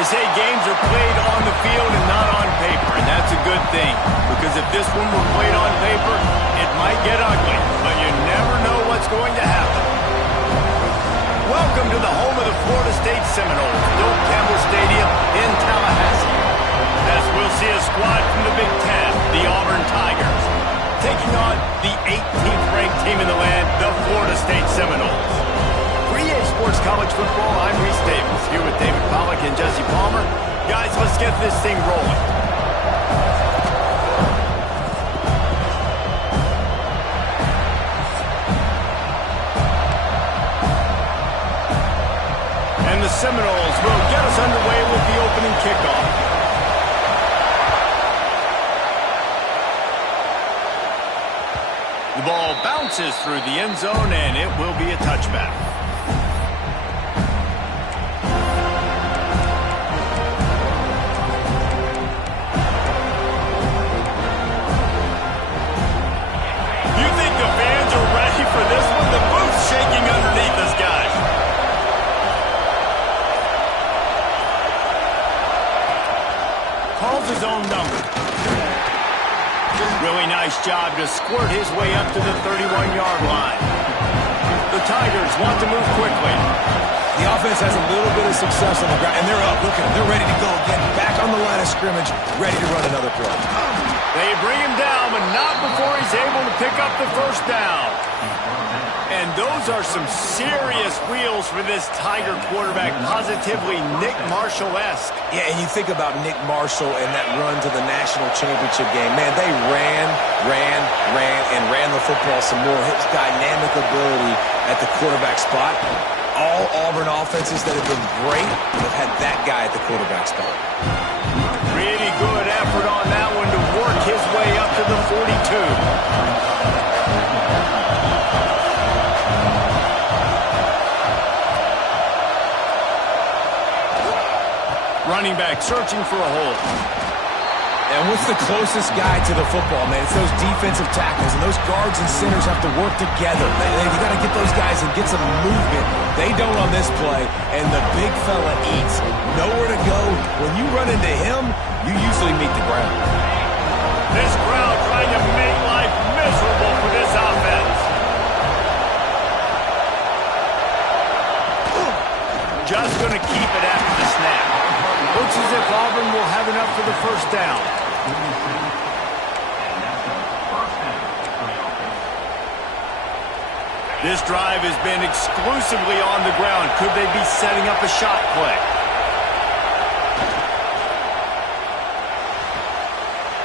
They say games are played on the field and not on paper, and that's a good thing, because if this one were played on paper, it might get ugly, but you never know what's going to happen. Welcome to the home of the Florida State Seminoles, Bill Campbell Stadium in Tallahassee. As we'll see a squad from the Big Ten, the Auburn Tigers, taking on the 18th ranked team in the land, the Florida State Seminoles. For EA Sports College Football, I'm Reese Davis, here with David Pollack and Jesse Palmer. Guys, let's get this thing rolling. And the Seminoles will get us underway with the opening kickoff. The ball bounces through the end zone, and it will be a touchback. You think the fans are ready for this one? The booth's shaking underneath us, guys. Calls his own number. Really nice job to squirt his way up to the 31-yard line. The Tigers want to move quickly. The offense has a little bit of success on the ground, and they're up. Look at them. They're ready to go again. Back on the line of scrimmage, ready to run another play. They bring him down, but not before he's able to pick up the first down. And those are some serious wheels for this Tiger quarterback, positively Nick Marshall-esque. Yeah, and you think about Nick Marshall and that run to the national championship game. Man, they ran the football some more. His dynamic ability at the quarterback spot. All Auburn offenses that have been great have had that guy at the quarterback spot. Really good effort on that one to work his way up to the 42. Running back searching for a hole. And what's the closest guy to the football, man? It's those defensive tackles, and those guards and centers have to work together. You got to get those guys and get some movement. They don't on this play, and the big fella eats. Nowhere to go. When you run into him, you usually meet the ground. This crowd trying to make life miserable for this offense. Just going to keep it after the snap. Looks as if Auburn will have enough for the first down. This drive has been exclusively on the ground. Could they be setting up a shot play?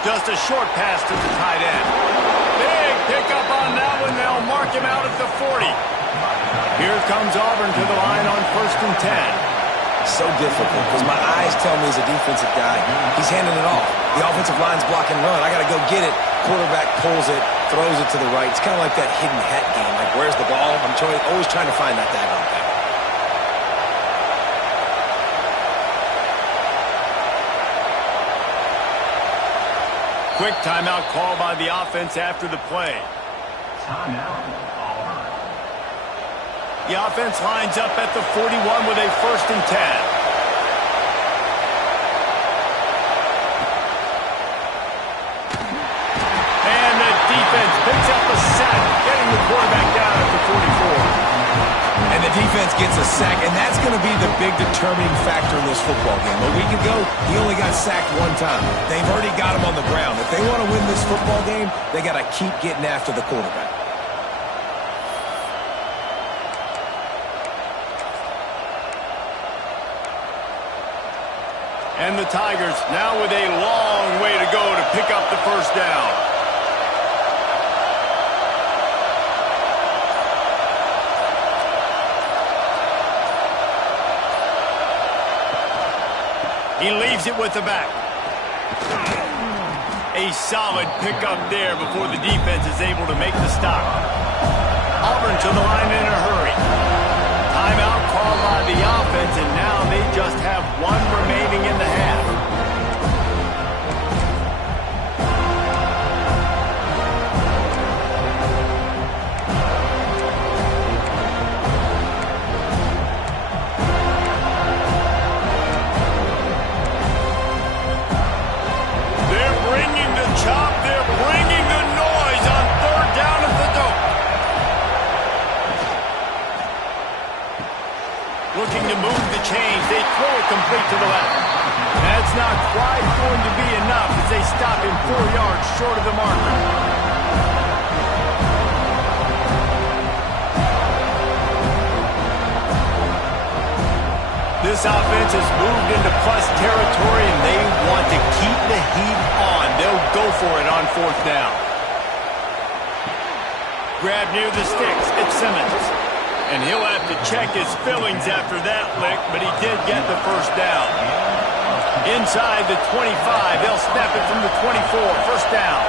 Just a short pass to the tight end. Big pickup on that one. They'll mark him out at the 40. Here comes Auburn to the line on 1st and 10. So difficult because my eyes tell me as a defensive guy, he's handing it off. The offensive line's block and run. I got to go get it. Quarterback pulls it, throws it to the right. It's kind of like that hidden hat game. Like, where's the ball? I'm always trying to find that daggone thing. Quick timeout call by the offense after the play. Timeout. The offense lines up at the 41 with a 1st and 10. And the defense picks up a sack, getting the quarterback down at the 44. And the defense gets a sack, and that's going to be the big determining factor in this football game. A week ago, he only got sacked one time. They've already got him on the ground. If they want to win this football game, they got to keep getting after the quarterback. And the Tigers now with a long way to go to pick up the first down. He leaves it with the back. A solid pickup there before the defense is able to make the stop. Auburn to the line in a hurry. Timeout called by the offense, and now they just have one remaining in the half. to move the chains. They throw it complete to the left. That's not quite going to be enough as they stop him 4 yards short of the marker. This offense has moved into plus territory, and they want to keep the heat on. They'll go for it on 4th down. Grab near the sticks. It's Simmons. And he'll have to check his fillings after that lick, but he did get the first down. Inside the 25, they'll snap it from the 24. First down.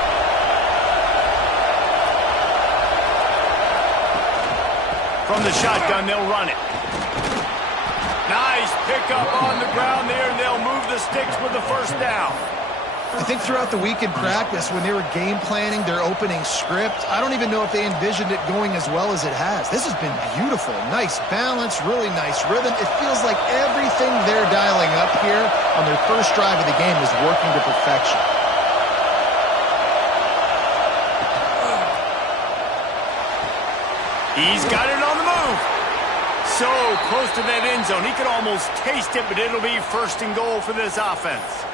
From the shotgun, they'll run it. Nice pickup on the ground there, and they'll move the sticks with the first down. I think throughout the week in practice, when they were game planning their opening script, I don't even know if they envisioned it going as well as it has. This has been beautiful. Nice balance, really nice rhythm. It feels like everything they're dialing up here on their first drive of the game is working to perfection. He's got it on the move. So close to that end zone. He could almost taste it, but it'll be 1st and goal for this offense.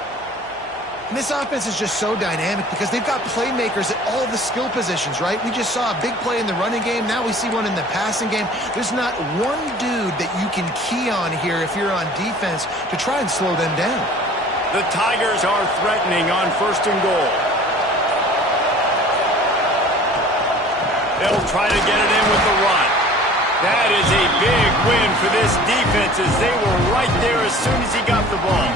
And this offense is just so dynamic because they've got playmakers at all the skill positions, right? We just saw a big play in the running game. Now we see one in the passing game. There's not one dude that you can key on here if you're on defense to try and slow them down. The Tigers are threatening on 1st and goal. They'll try to get it in with the run. That is a big win for this defense as they were right there as soon as he got the ball.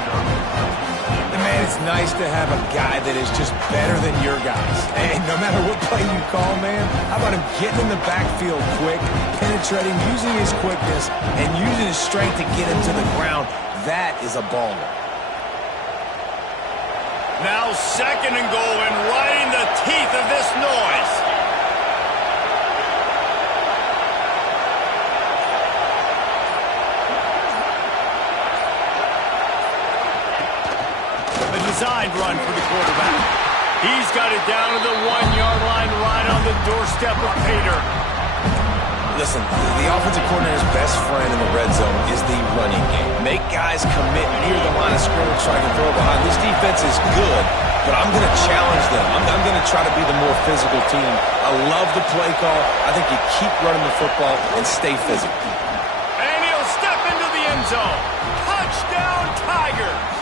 And man, it's nice to have a guy that is just better than your guys. And no matter what play you call, man, how about him getting in the backfield quick, penetrating, using his quickness, and using his strength to get him to the ground. That is a baller. Now 2nd and goal, and right in the teeth of this noise. Designed run for the quarterback. He's got it down to the 1-yard line right on the doorstep of Pater. Listen, the offensive coordinator's best friend in the red zone is the running game. Make guys commit near the line of scrimmage so I can throw behind. This defense is good, but I'm going to challenge them. I'm going to try to be the more physical team. I love the play call. I think you keep running the football and stay physical. And he'll step into the end zone. Touchdown, Tigers!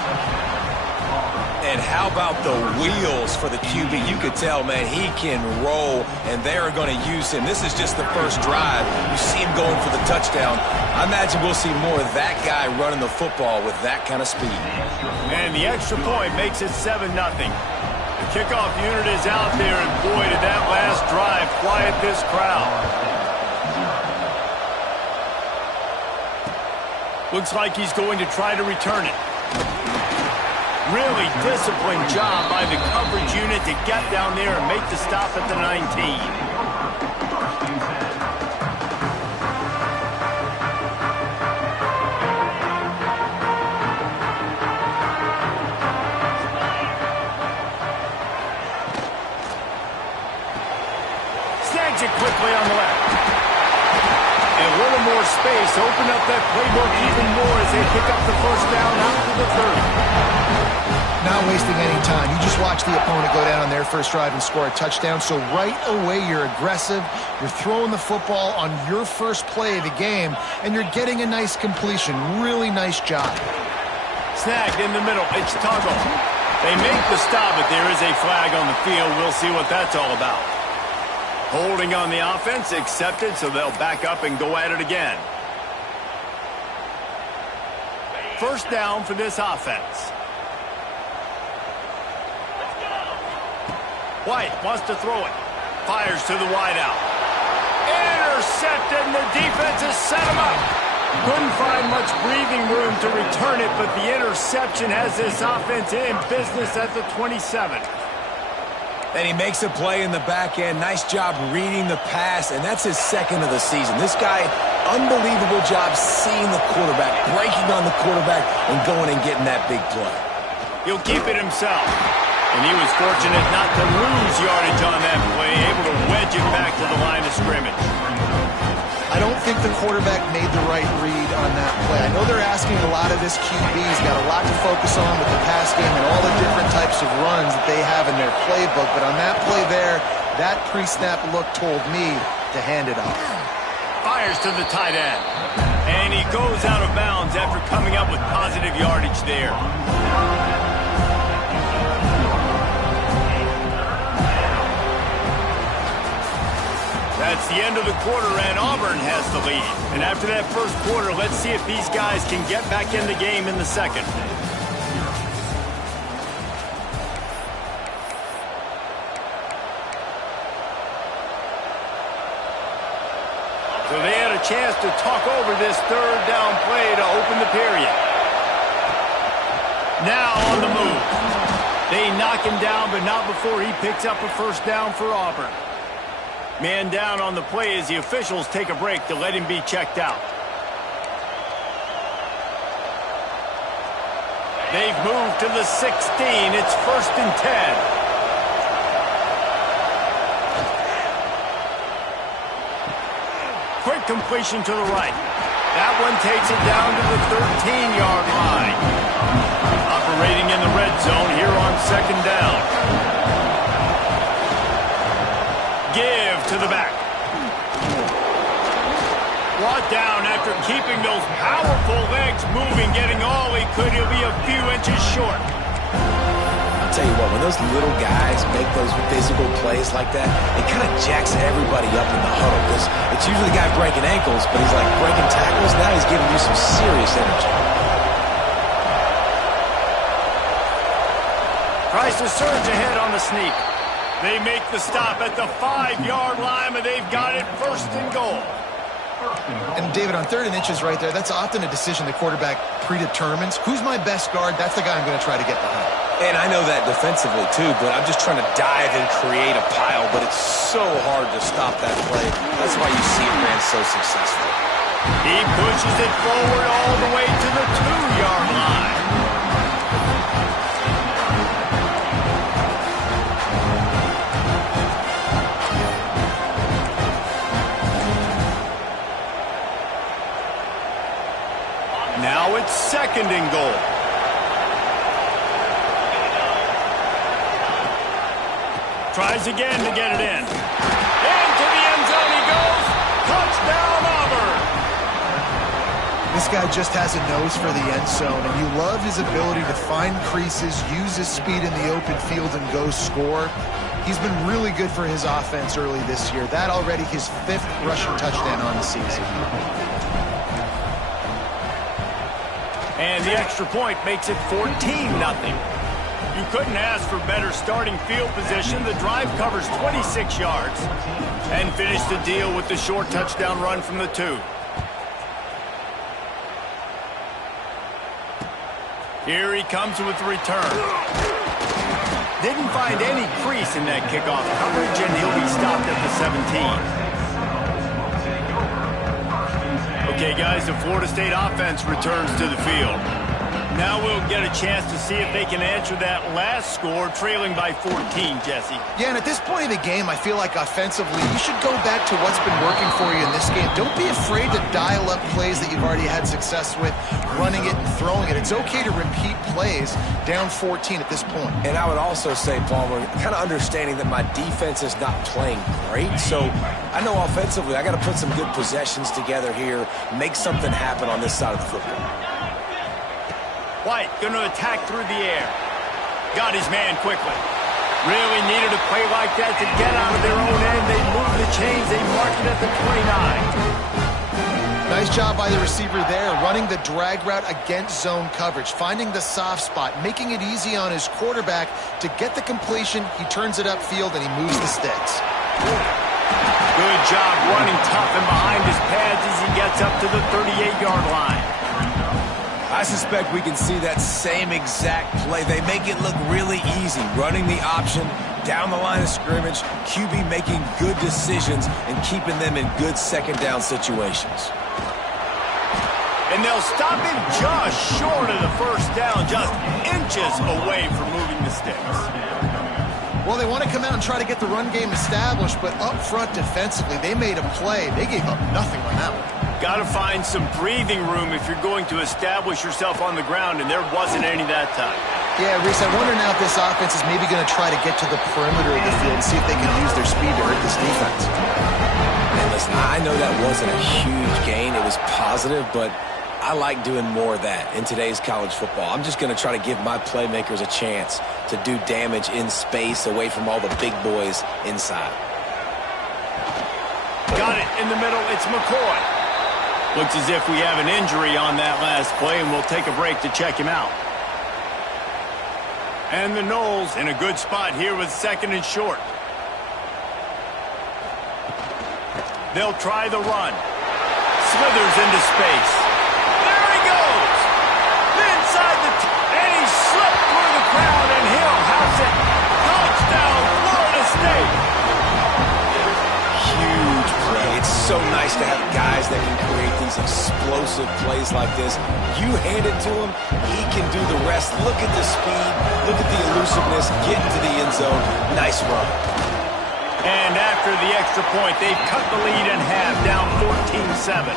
And how about the wheels for the QB? You could tell, man, he can roll, and they are going to use him. This is just the first drive. You see him going for the touchdown. I imagine we'll see more of that guy running the football with that kind of speed. And the extra point makes it 7-0. The kickoff unit is out there, and boy, did that last drive quiet this crowd. Looks like he's going to try to return it. Really disciplined job by the coverage unit to get down there and make the stop at the 19. Snags it quickly on the left. And a little more space, open up that playbook even more as they pick up the first down out to the 30. Not wasting any time. You just watch the opponent go down on their first drive and score a touchdown. So right away, you're aggressive. You're throwing the football on your first play of the game, and you're getting a nice completion. Really nice job. Snagged in the middle. It's Tuggle. They make the stop, but there is a flag on the field. We'll see what that's all about. Holding on the offense, accepted, so they'll back up and go at it again. First down for this offense. White wants to throw it. Fires to the wideout. Intercepted, and the defense has set him up. Couldn't find much breathing room to return it, but the interception has this offense in business at the 27. And he makes a play in the back end. Nice job reading the pass, and that's his 2nd of the season. This guy, unbelievable job seeing the quarterback, breaking on the quarterback, and going and getting that big play. He'll keep it himself. And he was fortunate not to lose yardage on that play, able to wedge it back to the line of scrimmage. I don't think the quarterback made the right read on that play. I know they're asking a lot of this QB. He's got a lot to focus on with the pass game and all the different types of runs that they have in their playbook. But on that play there, that pre-snap look told me to hand it off. Fires to the tight end. And he goes out of bounds after coming up with positive yardage there. That's the end of the quarter, and Auburn has the lead. And after that first quarter, let's see if these guys can get back in the game in the second. So they had a chance to talk over this third down play to open the period. Now on the move. They knock him down, but not before he picks up a first down for Auburn. Man down on the play as the officials take a break to let him be checked out. They've moved to the 16. It's 1st and 10. Quick completion to the right. That one takes it down to the 13-yard line. Operating in the red zone here on 2nd down. Give to the back. Brought down after keeping those powerful legs moving, getting all he could. He'll be a few inches short. I'll tell you what, when those little guys make those physical plays like that, it kind of jacks everybody up in the huddle because it's usually the guy breaking ankles, but he's like breaking tackles. Now he's giving you some serious energy. Tries to surge ahead on the sneak. They make the stop at the 5-yard line, but they've got it 1st and goal. And David, on 3rd and inches right there, that's often a decision the quarterback predetermines. Who's my best guard? That's the guy I'm going to try to get behind. And I know that defensively too, but I'm just trying to dive and create a pile, but it's so hard to stop that play. That's why you see it ran so successful. He pushes it forward all the way to the 2-yard line. Now it's 2nd and goal. Tries again to get it in. Into the end zone he goes. Touchdown, Auburn. This guy just has a nose for the end zone, and you love his ability to find creases, use his speed in the open field, and go score. He's been really good for his offense early this year. That already his 5th rushing touchdown on the season. And the extra point makes it 14-0. You couldn't ask for better starting field position. The drive covers 26 yards and finished the deal with the short touchdown run from the 2. Here he comes with the return. Didn't find any crease in that kickoff coverage, and he'll be stopped at the 17. Okay, guys, the Florida State offense returns to the field. Now we'll get a chance to see if they can answer that last score, trailing by 14, Jesse. Yeah, and at this point of the game, I feel like offensively, you should go back to what's been working for you in this game. Don't be afraid to dial up plays that you've already had success with, running it and throwing it. It's okay to repeat plays down 14 at this point. And I would also say, Palmer, kind of understanding that my defense is not playing great, so I know offensively I got to put some good possessions together here, make something happen on this side of the football. White going to attack through the air. Got his man quickly. Really needed a play like that to get out of their own end. They move the chains. They mark it at the 29. Nice job by the receiver there, running the drag route against zone coverage, finding the soft spot, making it easy on his quarterback to get the completion. He turns it upfield, and he moves the sticks. Good job running tough and behind his pads as he gets up to the 38-yard line. I suspect we can see that same exact play. They make it look really easy, running the option down the line of scrimmage, QB making good decisions and keeping them in good second down situations. And they'll stop him just short of the first down, just inches away from moving the sticks. Well, they want to come out and try to get the run game established, but up front defensively, they made a play. They gave up nothing on that one. got to find some breathing room if you're going to establish yourself on the ground, and there wasn't any that time. Yeah, Reese, I wonder now if this offense is maybe going to try to get to the perimeter of the field and see if they can use their speed to hurt this defense. And listen, I know that wasn't a huge gain. It was positive, but I like doing more of that in today's college football. I'm just going to try to give my playmakers a chance to do damage in space away from all the big boys inside. Got it in the middle. It's McCoy. Looks as if we have an injury on that last play, and we'll take a break to check him out. And the Noles in a good spot here with 2nd and short. They'll try the run. Slithers into space. There he goes. Inside the and he slipped through the crowd, and he'll house it. Touchdown, Florida State. Huge play. It's so nice to have guys that can create these explosive plays like this. You hand it to him, he can do the rest. Look at the speed. Look at the elusiveness. Get into the end zone. Nice run. And after the extra point, they've cut the lead in half, down 14-7.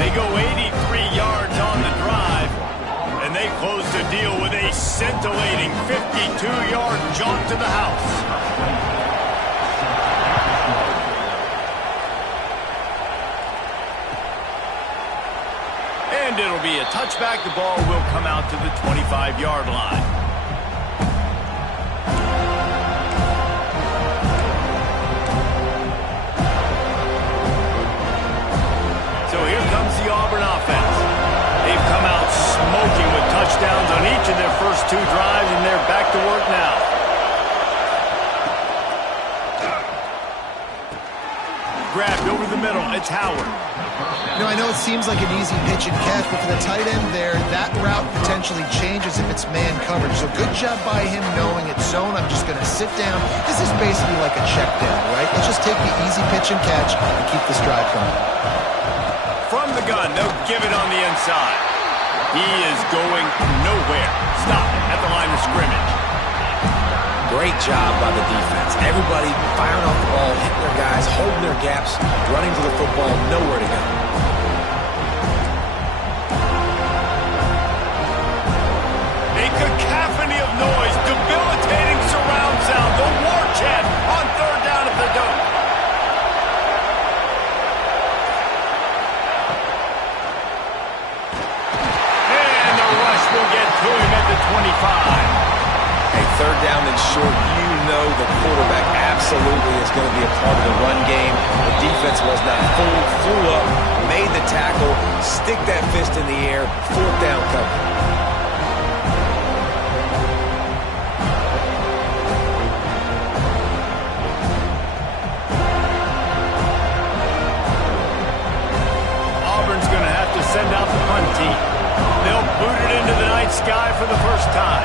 They go 83 yards on the drive, and they close the deal with a scintillating 52-yard jaunt to the house. And it'll be a touchback. The ball will come out to the 25-yard line. The Auburn offense. They've come out smoking with touchdowns on each of their first 2 drives, and they're back to work now. Grabbed over the middle. It's Howard. I know it seems like an easy pitch and catch, but for the tight end there, that route potentially changes if it's man coverage. So good job by him knowing it's zone. I'm just going to sit down. This is basically like a check down, right? Let's just take the easy pitch and catch and keep this drive going. From the gun, they'll give it on the inside. He is going nowhere. Stop at the line of scrimmage. Great job by the defense. Everybody firing off the ball, hitting their guys, holding their gaps, running to the football, nowhere to go. A cacophony of noise, debilitating surround sound, the war chant on 3rd down at the Dome. Will get to him at the 25. Hey, 3rd down and short, you know the quarterback absolutely is going to be a part of the run game. The defense was not fooled, flew up, made the tackle, stick that fist in the air, 4th down cover. Auburn's going to have to send out the punt team. They'll boot it into the night sky for the first time.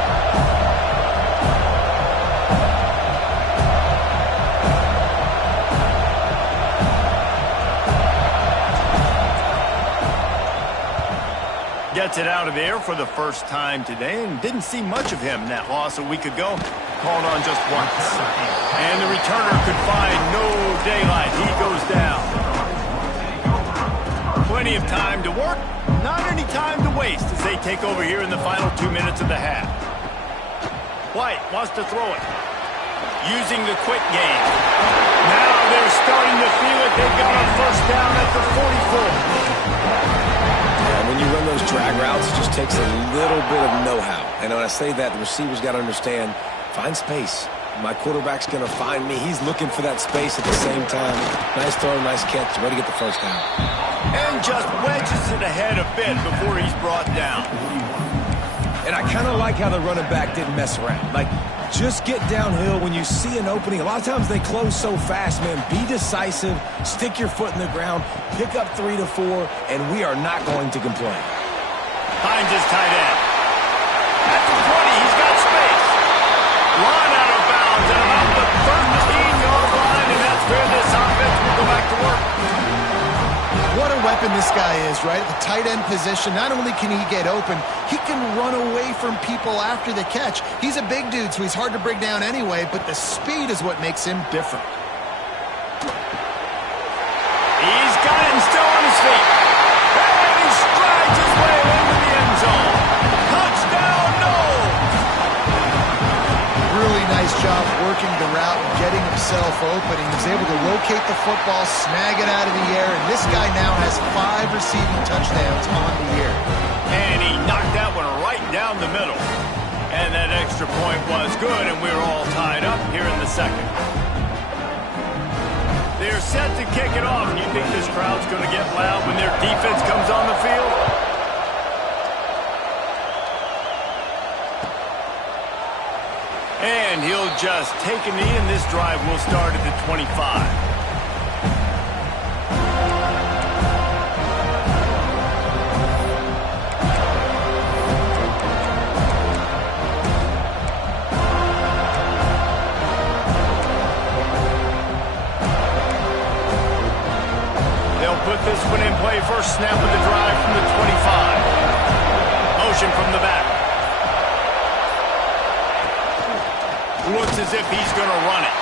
Gets it out of the air for the first time today, and didn't see much of him in that loss a week ago. Called on just once. And the returner could find no daylight. He goes down. Plenty of time to work. Not any time to waste as they take over here in the final 2 minutes of the half. White wants to throw it. Using the quick game. Now they're starting to feel it. They've got a first down at the 44. And when you run those drag routes, it just takes a little bit of know-how. And when I say that, the receiver's got to understand, find space. My quarterback's going to find me. He's looking for that space at the same time. Nice throw, nice catch. Ready to get the first down. And just wedges it ahead a bit before he's brought down. And I kind of like how the running back didn't mess around. Like, just get downhill when you see an opening. A lot of times they close so fast, man. Be decisive, stick your foot in the ground, pick up 3 to 4, and we are not going to complain. Finds his tight end. At the 20, he's got space. Run out of bounds at about the 13-yard line, and that's where this offense will go back to work. What a weapon this guy is, right? At the tight end position, not only can he get open, he can run away from people after the catch. He's a big dude, so he's hard to bring down anyway, but the speed is what makes him different. He's got it and still on his feet. working the route and getting himself open. He was able to locate the football, snag it out of the air, and this guy now has 5 receiving touchdowns on the year. And he knocked that one right down the middle. And that extra point was good, and we're all tied up here in the second. They're set to kick it off. You think this crowd's going to get loud when their defense comes on the field? And he'll just take a knee, and this drive will start at the 25. Put this one in play. First snap of the drive from the 25. Motion from the back. Looks as if he's going to run it.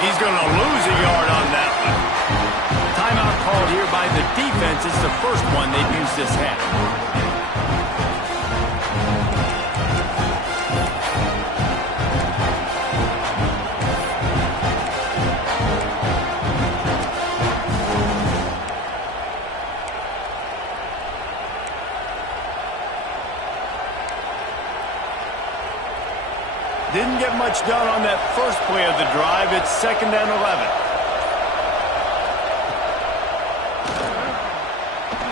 He's going to lose a yard on that one. Timeout called here by the defense. It's the first one they've used this half. Didn't get much done on that first play of the drive. It's 2nd and 11.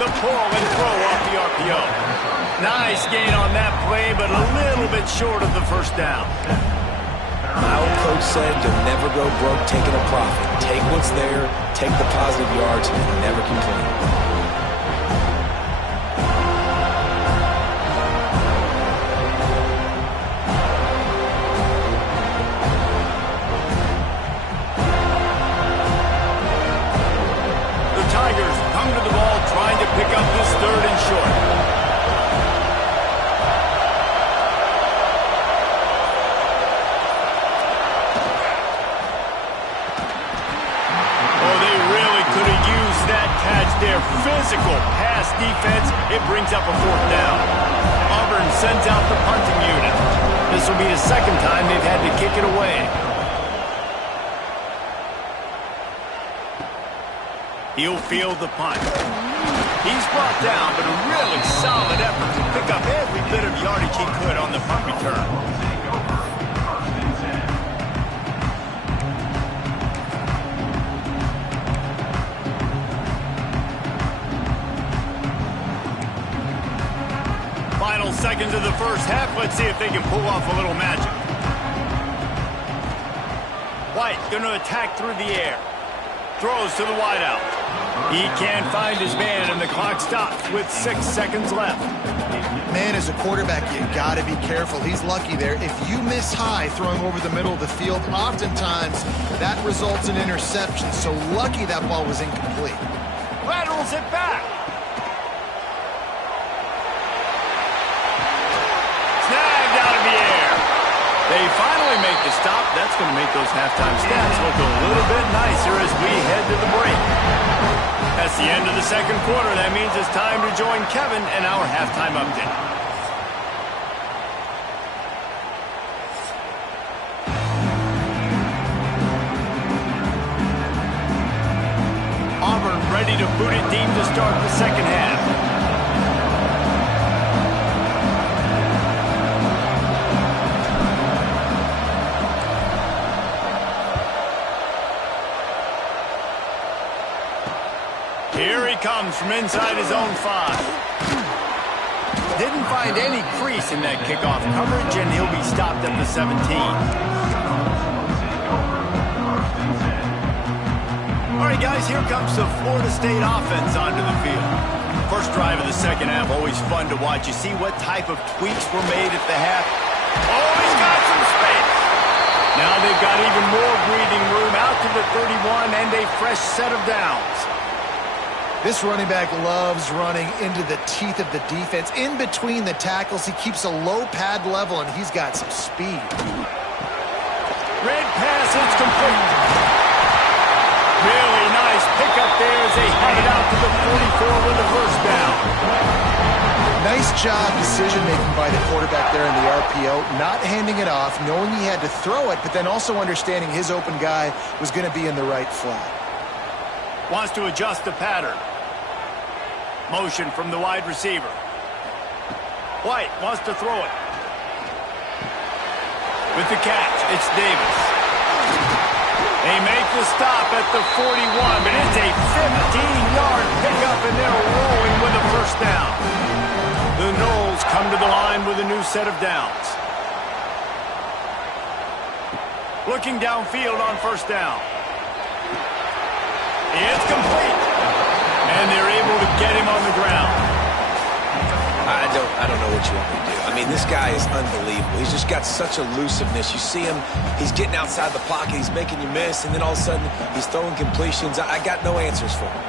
The pull and throw off the RPO. Nice gain on that play, but a little bit short of the first down. My old coach said you'll never go broke taking a profit. Take what's there, take the positive yards, and never complain. Pick up this 3rd and short. Oh, they really could have used that catch there. Physical pass defense. It brings up a 4th down. Auburn sends out the punting unit. This will be the 2nd time they've had to kick it away. He'll field the punt. He's brought down, but a really solid effort to pick up every bit of yardage he could on the punt return. Final seconds of the first half. Let's see if they can pull off a little magic. White going to attack through the air. Throws to the wideout. He can't find his man, and the clock stops with 6 seconds left. Man, as a quarterback, you got to be careful. He's lucky there. If you miss high throwing over the middle of the field, oftentimes that results in interception. So lucky that ball was incomplete. Laterals it back. Snagged out of the air. They finally make the stop. That's going to make those halftime stats look a little bit nicer as we head to the break. That's the end of the second quarter. That means it's time to join Kevin and our halftime update. Auburn ready to boot it deep to start the second half. Here he comes from inside his own 5. Didn't find any crease in that kickoff coverage, and he'll be stopped at the 17. All right, guys, here comes the Florida State offense onto the field. First drive of the second half, always fun to watch. You see what type of tweaks were made at the half. Oh, he's got some space. Now they've got even more breathing room out to the 31 and a fresh set of downs. This running back loves running into the teeth of the defense. In between the tackles, he keeps a low pad level, and he's got some speed. Red pass, it's complete. Really nice pickup there as they head it out to the 44 with the first down. Nice job decision-making by the quarterback there in the RPO, not handing it off, knowing he had to throw it, but then also understanding his open guy was going to be in the right flat. Wants to adjust the pattern. Motion from the wide receiver. White wants to throw it. With the catch, it's Davis. They make the stop at the 41, but it's a 15-yard pickup, and they're rolling with a first down. The Noles come to the line with a new set of downs. Looking downfield on first down. It's complete. And they're able to get him on the ground. I don't know what you want me to do. I mean, this guy is unbelievable. He's just got such elusiveness. You see him, he's getting outside the pocket, he's making you miss, and then all of a sudden he's throwing completions. I got no answers for him.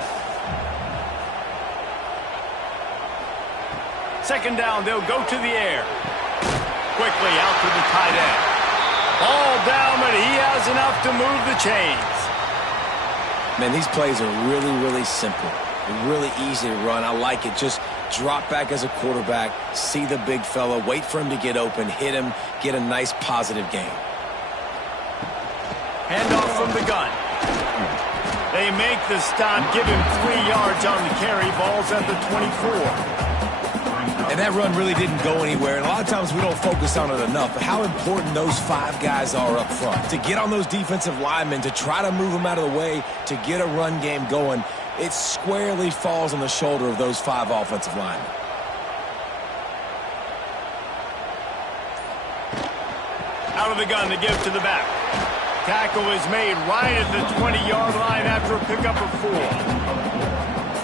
Second down, they'll go to the air. Quickly out to the tight end. Ball down, but he has enough to move the chains. Man, these plays are really, really simple. They're really easy to run. I like it. Just drop back as a quarterback, see the big fella, wait for him to get open, hit him, get a nice positive gain. Handoff from the gun. They make the stop, give him 3 yards on the carry. Ball's at the 24. And that run really didn't go anywhere. And a lot of times we don't focus on it enough. But how important those 5 guys are up front. To get on those defensive linemen, to try to move them out of the way, to get a run game going, it squarely falls on the shoulder of those 5 offensive linemen. Out of the gun to give to the back. Tackle is made right at the 20-yard line after a pickup of 4.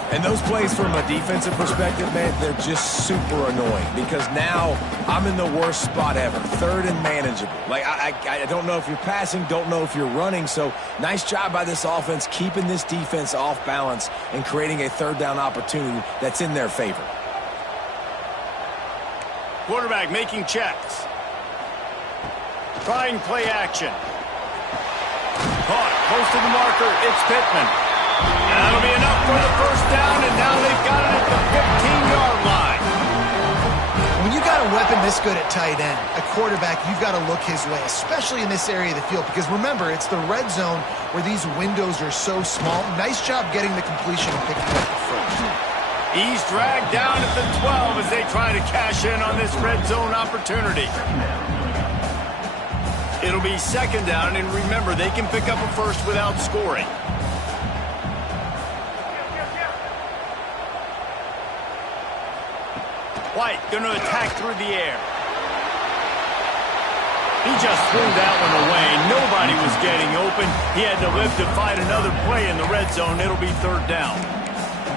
And those plays from a defensive perspective, man, they're just super annoying because now I'm in the worst spot ever, third and manageable. Like, I don't know if you're passing, don't know if you're running, so nice job by this offense keeping this defense off balance and creating a third down opportunity that's in their favor. Quarterback making checks. Trying play action. Caught close to the marker, it's Pittman. That'll be enough for the first down, and now they've got it at the 15-yard line. When you got a weapon this good at tight end, a quarterback, you've got to look his way, especially in this area of the field, because remember, it's the red zone where these windows are so small. Nice job getting the completion and picking up the first. He's dragged down at the 12 as they try to cash in on this red zone opportunity. It'll be second down, and remember, they can pick up a first without scoring. White going to attack through the air. He just threw that one away. Nobody was getting open. He had to live to fight another play in the red zone. It'll be third down.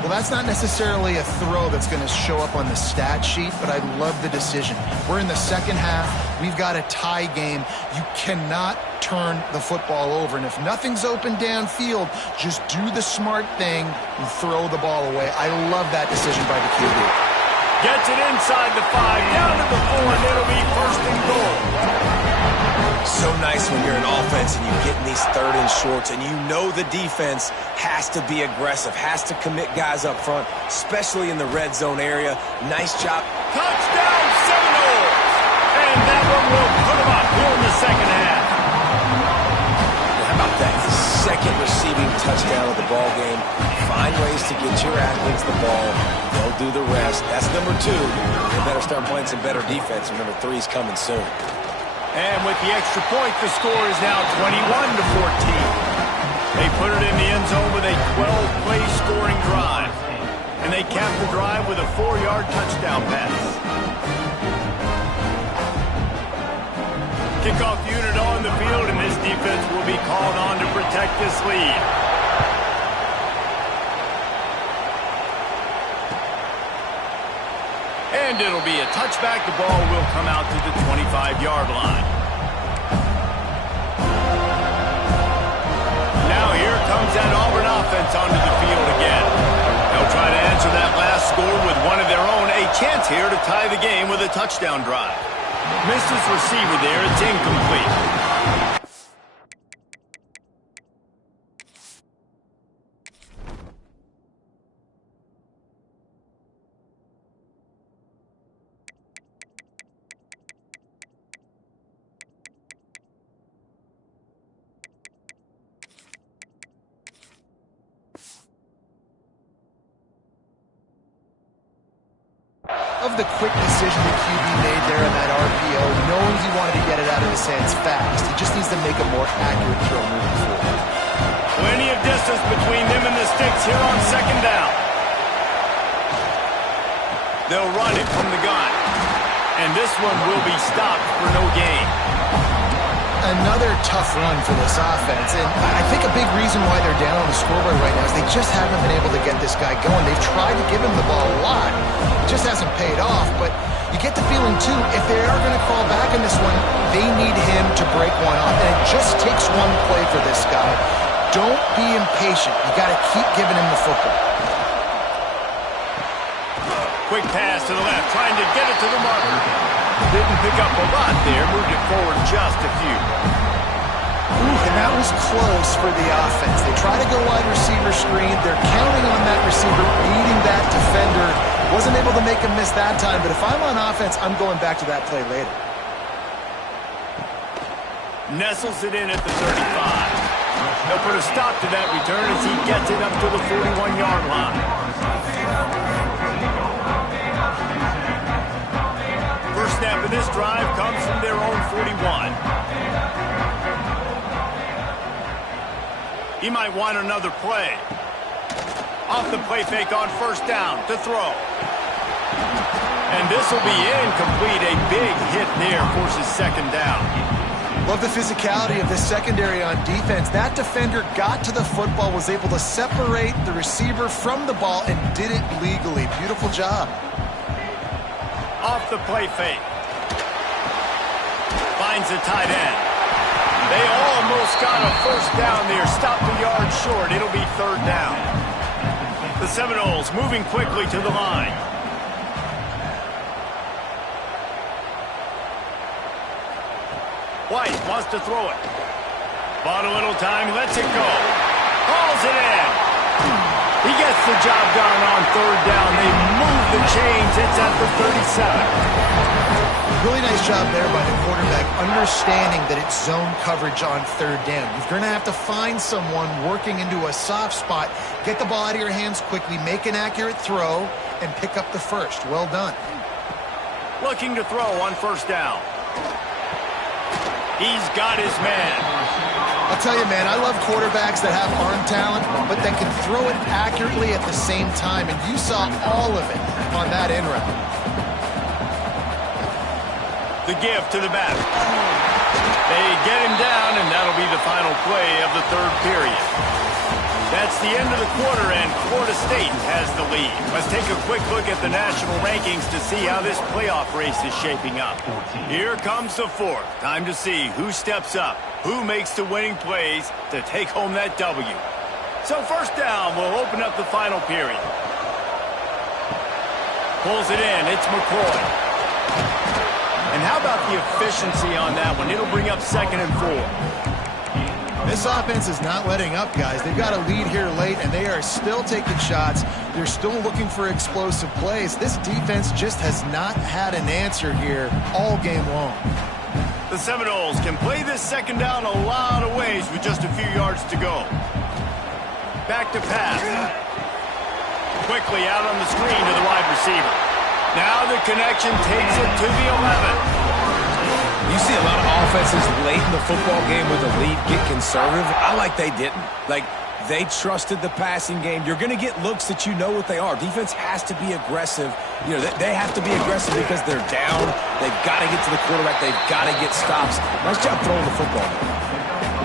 Well, that's not necessarily a throw that's going to show up on the stat sheet, but I love the decision. We're in the second half. We've got a tie game. You cannot turn the football over. And if nothing's open downfield, just do the smart thing and throw the ball away. I love that decision by the QB. Gets it inside the 5, down to the 4, and it'll be first and goal. So nice when you're an offense and you get in these third and shorts and you know the defense has to be aggressive, has to commit guys up front, especially in the red zone area. Nice job. Touchdown, Seminoles! And that one will put them up here in the second half. How about that? Second receiving touchdown of the ball game. Find ways to get your athletes the ball. They'll do the rest. That's number 2. They better start playing some better defense. And number 3 is coming soon. And with the extra point, the score is now 21-14. They put it in the end zone with a 12-play scoring drive. And they cap the drive with a 4-yard touchdown pass. Kickoff unit on the field, and this defense will be called on to protect this lead. And it'll be a touchback. The ball will come out to the 25-yard line. Now here comes that Auburn offense onto the field again. They'll try to answer that last score with one of their own. A chance here to tie the game with a touchdown drive. Misses receiver there. It's incomplete. of the quick decision the QB made there in that RPO, knowing he wanted to get it out of his hands fast. He just needs to make a more accurate throw moving forward. Plenty of distance between them and the sticks here on second down. They'll run it from the gun. And this one will be stopped for no gain. Another tough run for this offense, and I think a big reason why they're down on the scoreboard right now is they just haven't been able to get this guy going. They've tried to give him the ball a lot. It just hasn't paid off, but you get the feeling, too, if they are going to crawl back in this one, they need him to break one off, and it just takes one play for this guy. Don't be impatient. You got to keep giving him the football. Quick pass to the left, trying to get it to the marker. Didn't pick up a lot there, moved it forward just a few. Ooh, and that was close for the offense. They try to go wide receiver screen. They're counting on that receiver beating that defender. Wasn't able to make him miss that time, but if I'm on offense, I'm going back to that play later. Nestles it in at the 35. They'll put a stop to that return as he gets it up to the 41-yard line. First snap of this drive comes from their own 41. He might want another play. Off the play fake on first down to throw. And this will be incomplete. A big hit there forces second down. Love the physicality of this secondary on defense. That defender got to the football, was able to separate the receiver from the ball, and did it legally. Beautiful job. Off the play fake. Finds a tight end. They almost got a first down there. Stopped a yard short. It'll be third down. The Seminoles moving quickly to the line. White wants to throw it. Bought a little time, lets it go. Hauls it in. He gets the job done on third down. They move the chains. It's at the 37. Really nice job there by the quarterback, understanding that it's zone coverage on third down. You're going to have to find someone working into a soft spot, get the ball out of your hands quickly, make an accurate throw, and pick up the first. Well done. Looking to throw on first down. He's got his man. I'll tell you, man, I love quarterbacks that have arm talent, but that can throw it accurately at the same time, and you saw all of it on that in route. The give to the back. They get him down, and that'll be the final play of the third period. That's the end of the quarter, and Florida State has the lead. Let's take a quick look at the national rankings to see how this playoff race is shaping up. Here comes the fourth. Time to see who steps up, who makes the winning plays to take home that W. So first down will open up the final period. Pulls it in. It's McCoy. And how about the efficiency on that one? It'll bring up 2nd and 4. This offense is not letting up, guys. They've got a lead here late, and they are still taking shots. They're still looking for explosive plays. This defense just has not had an answer here all game long. The Seminoles can play this second down a lot of ways with just a few yards to go. Back to pass. Quickly out on the screen to the wide receiver. Now the connection takes it to the 11. You see a lot of offenses late in the football game with a lead get conservative. I like they didn't. Like, they trusted the passing game. You're going to get looks that you know what they are. Defense has to be aggressive. You know, they have to be aggressive because they're down. They've got to get to the quarterback. They've got to get stops. Nice job throwing the football.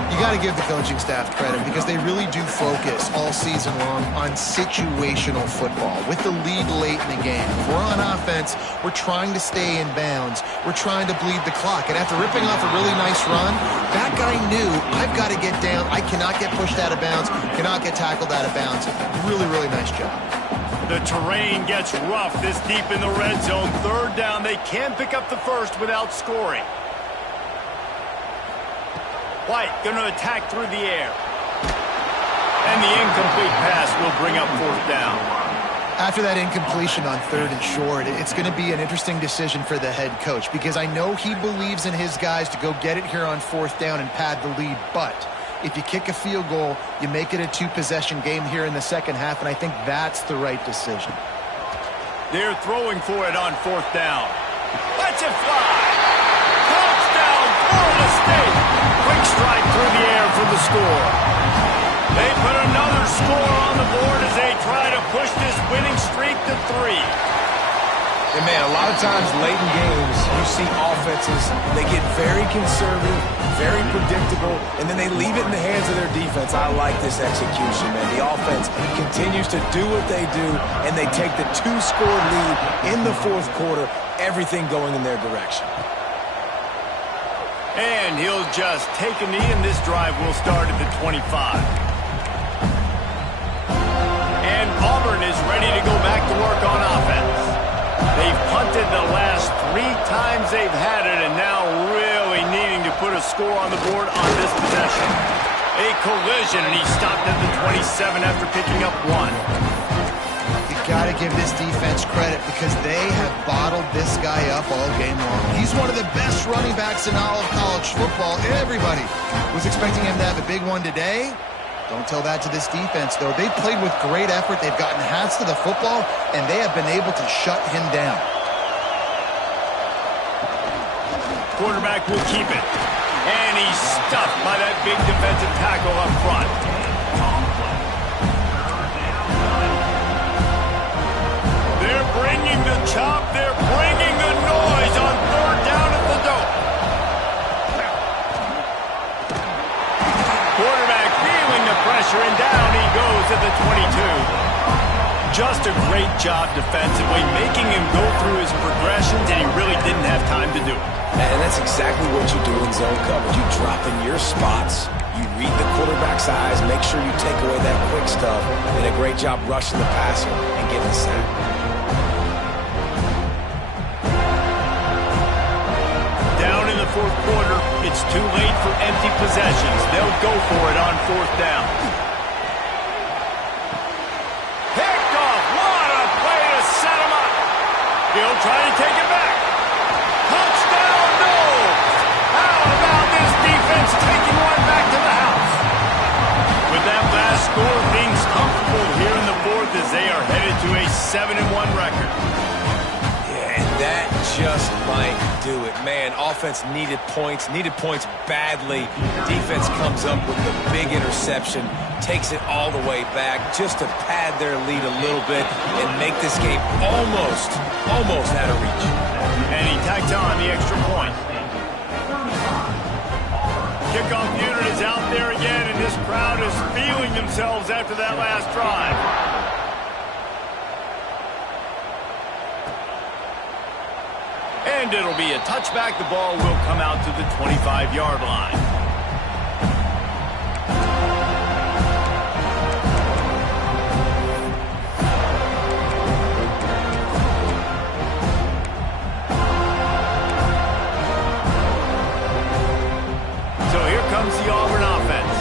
You got to give the coaching staff credit because they really do focus all season long on situational football. With the lead late in the game, if we're on offense, we're trying to stay in bounds. We're trying to bleed the clock. And after ripping off a really nice run, that guy knew, I've got to get down. I cannot get pushed out of bounds, cannot get tackled out of bounds. Really, really nice job. The terrain gets rough this deep in the red zone. Third down, they can't pick up the first without scoring. White going to attack through the air. And the incomplete pass will bring up fourth down. After that incompletion on third and short, it's going to be an interesting decision for the head coach because I know he believes in his guys to go get it here on fourth down and pad the lead. But if you kick a field goal, you make it a two-possession game here in the second half, and I think that's the right decision. They're throwing for it on 4th down. Let's it fly. Touchdown, Florida State. Quick strike through the air for the score. They put another score on the board as they try to push this winning streak to 3. And, man, a lot of times late in games, you see offenses, they get very conservative, very predictable, and then they leave it in the hands of their defense. I like this execution, man. The offense continues to do what they do, and they take the 2-score lead in the 4th quarter, everything going in their direction. And he'll just take a knee, and this drive will start at the 25. And Auburn is ready to go back to work on offense. They've punted the last 3 times they've had it, and now really needing to put a score on the board on this possession. A collision, and he stopped at the 27 after picking up 1. You got to give this defense credit because they have bottled this guy up all game long. He's one of the best running backs in all of college football. Everybody was expecting him to have a big one today. Don't tell that to this defense, though. They played with great effort. They've gotten hands to the football, and they have been able to shut him down. Quarterback will keep it. And he's stuffed by that big defensive tackle up front. They're bringing the chop. They're bringing the noise on 3rd down at the dope. Quarterback feeling the pressure, and down he goes at the 22. Just a great job defensively, making him go through his progressions, and he really didn't have time to do it. And that's exactly what you do in zone coverage. You drop in your spots, you read the quarterback's eyes, make sure you take away that quick stuff, and a great job rushing the passer and getting the sack. Down in the 4th quarter, it's too late for empty possessions. They'll go for it on 4th down. Picked off. What a play to set him up. He'll try to take it back. Touchdown, no. How about this defense taking one back to the house? With that last score, things comfortable here in the 4th as they are headed to a 7-1 record. That just might do it. Man, offense needed points badly. Defense comes up with the big interception, takes it all the way back just to pad their lead a little bit and make this game almost out of reach. And he tacked on the extra point. Kickoff unit is out there again, and this crowd is feeling themselves after that last drive. And it'll be a touchback. The ball will come out to the 25-yard line. So here comes the Auburn offense.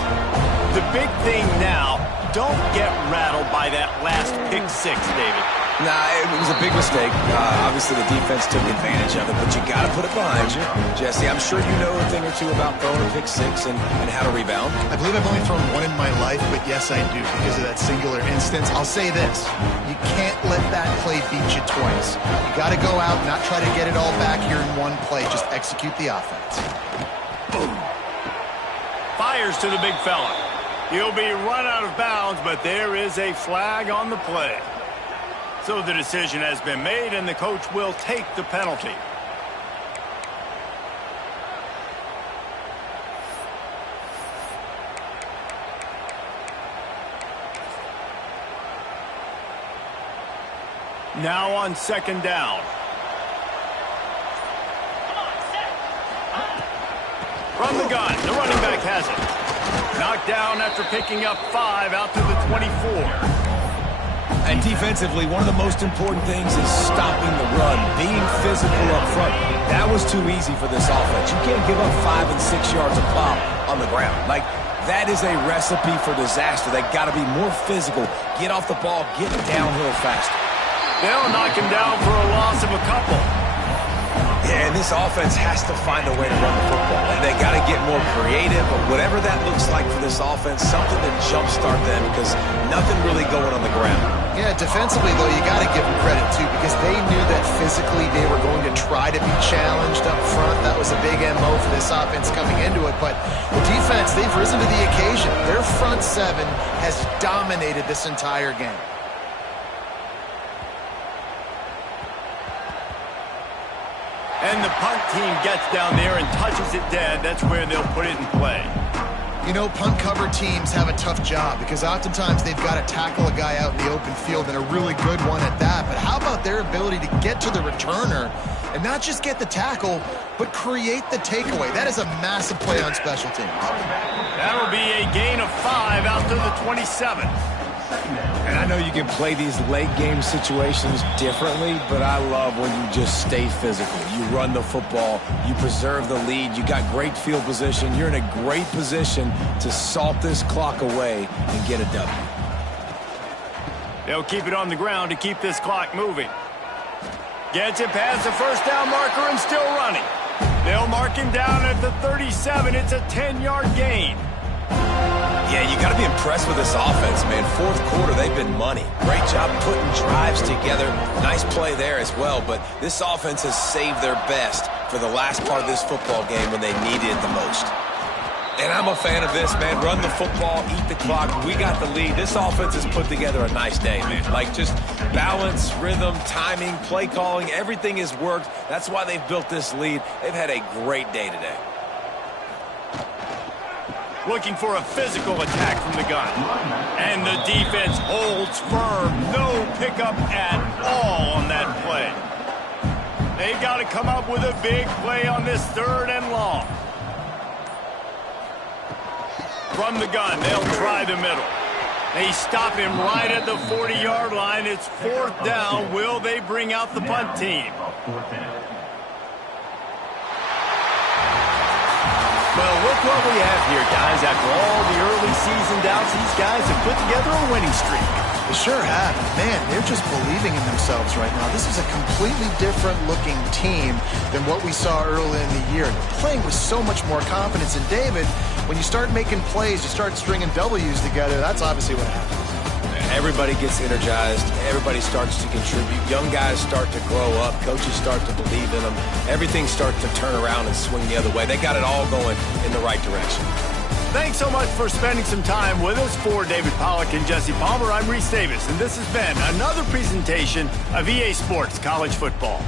The big thing now, don't get rattled by that last pick 6, David. Nah, it was a big mistake. Obviously, the defense took advantage of it, but you got to put it behind you. Jesse, I'm sure you know a thing or two about throwing a pick 6 and how to rebound. I believe I've only thrown one in my life, but yes, I do because of that singular instance. I'll say this. You can't let that play beat you twice. You got to go out, not try to get it all back here in one play. Just execute the offense. Boom. Fires to the big fella. He'll be run out of bounds, but there is a flag on the play. So the decision has been made, and the coach will take the penalty. Now on 2nd down. From the gun, the running back has it. Knocked down after picking up 5 out to the 24. And defensively, one of the most important things is stopping the run, being physical up front. That was too easy for this offense. You can't give up 5 and 6 yards of pop on the ground. Like, that is a recipe for disaster. They got to be more physical, get off the ball, get downhill faster. They'll knock him down for a loss of a couple. Yeah, And this offense has to find a way to run the football. And they got to get more creative, but whatever that looks like for this offense, something to jumpstart them because nothing really going on the ground. Yeah, defensively, though, you got to give them credit, too, because they knew that physically they were going to try to be challenged up front. That was a big MO for this offense coming into it. But the defense, they've risen to the occasion. Their front seven has dominated this entire game. And the punt team gets down there and touches it dead. That's where they'll put it in play. You know, punt cover teams have a tough job because oftentimes they've got to tackle a guy out in the open field, and a really good one at that. But how about their ability to get to the returner and not just get the tackle, but create the takeaway? That is a massive play on special teams. That'll be a gain of 5 out to the 27. And I know you can play these late game situations differently, but I love when you just stay physical. You run the football, you preserve the lead, you got great field position, you're in a great position to salt this clock away and get a W. They'll keep it on the ground to keep this clock moving. Gets it past the first down marker and still running. They'll mark him down at the 37. It's a 10-yard gain. Yeah, you got to be impressed with this offense, man. Fourth quarter, they've been money. Great job putting drives together. Nice play there as well, but this offense has saved their best for the last part of this football game when they needed it the most. And I'm a fan of this, man. Run the football, eat the clock. We got the lead. This offense has put together a nice day, man. Like just balance, rhythm, timing, play calling, everything has worked. That's why they've built this lead. They've had a great day today. Looking for a physical attack from the gun. And the defense holds firm. No pickup at all on that play. They've got to come up with a big play on this 3rd and long. From the gun, they'll try the middle. They stop him right at the 40-yard line. It's 4th down. Will they bring out the punt team? Well, look what we have here, guys. After all the early season doubts, these guys have put together a winning streak. They sure have. Man, they're just believing in themselves right now. This is a completely different-looking team than what we saw early in the year. They're playing with so much more confidence. And, David, when you start making plays, you start stringing W's together, that's obviously what happens. Everybody gets energized. Everybody starts to contribute. Young guys start to grow up. Coaches start to believe in them. Everything starts to turn around and swing the other way. They got it all going in the right direction. Thanks so much for spending some time with us. For David Pollack and Jesse Palmer, I'm Reese Davis, and this has been another presentation of EA Sports College Football.